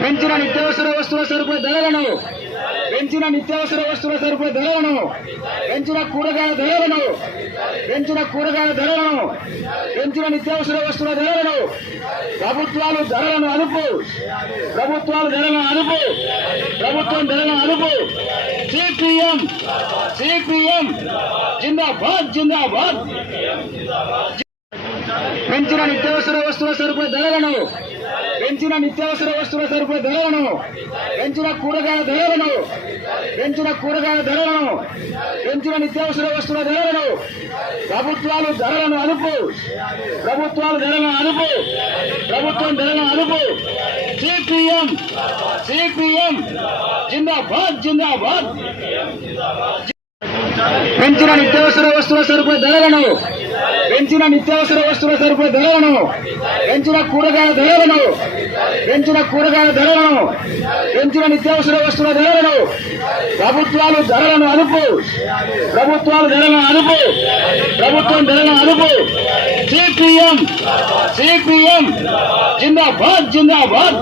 పెంచిన నిత్యావసర వస్తువుల సరుకుల ధరలను పెంచిన నిత్యావసర వస్తువుల సరుకుల ధరలను పెంచిన కూరగాయల ధరలను పెంచిన కూరగాయల ధరలను పెంచిన నిత్యావసర వస్తువుల ధరలను ప్రభుత్వాలు ధరలను అదుపు ప్రభుత్వాలు ధరలను అదుపు ప్రభుత్వం ధరలను అదుపు. సిపిఎం సిపిఎం జిందాబాద్ జిందాబాద్. పెంచిన నిత్యావసర వస్తువుల సరుకుల ధరలను పెంచిన నిత్యావసర వస్తువుల సరుకుల ధరలను పెంచిన కూరగాయల ధరలను పెంచిన కూరగాయల ధరలను పెంచిన నిత్యావసర వస్తువుల ధరలను ప్రభుత్వాలు ధరలను అదుపు ప్రభుత్వాలు ధరలను అదుపు ప్రభుత్వం ధరలను అదుపు. సిపిఎం సిపిఎం జిందాబాద్ జిందాబాద్. పెంచిన నిత్యావసర వస్తువుల సరుకుల ధరలను పెంచిన నిత్యావసర వస్తువుల సరుకుల ధరలను పెంచిన కూరగాయల ధరలను పెంచిన కూరగాయల ధరలను పెంచిన నిత్యావసర వస్తువుల ధరలను ప్రభుత్వాలు ధరలను అదుపు ప్రభుత్వాలు ధరలను అదుపు ప్రభుత్వం ధరలను అదుపు. సిపిఎం సిపిఎం జిందాబాద్ జిందాబాద్.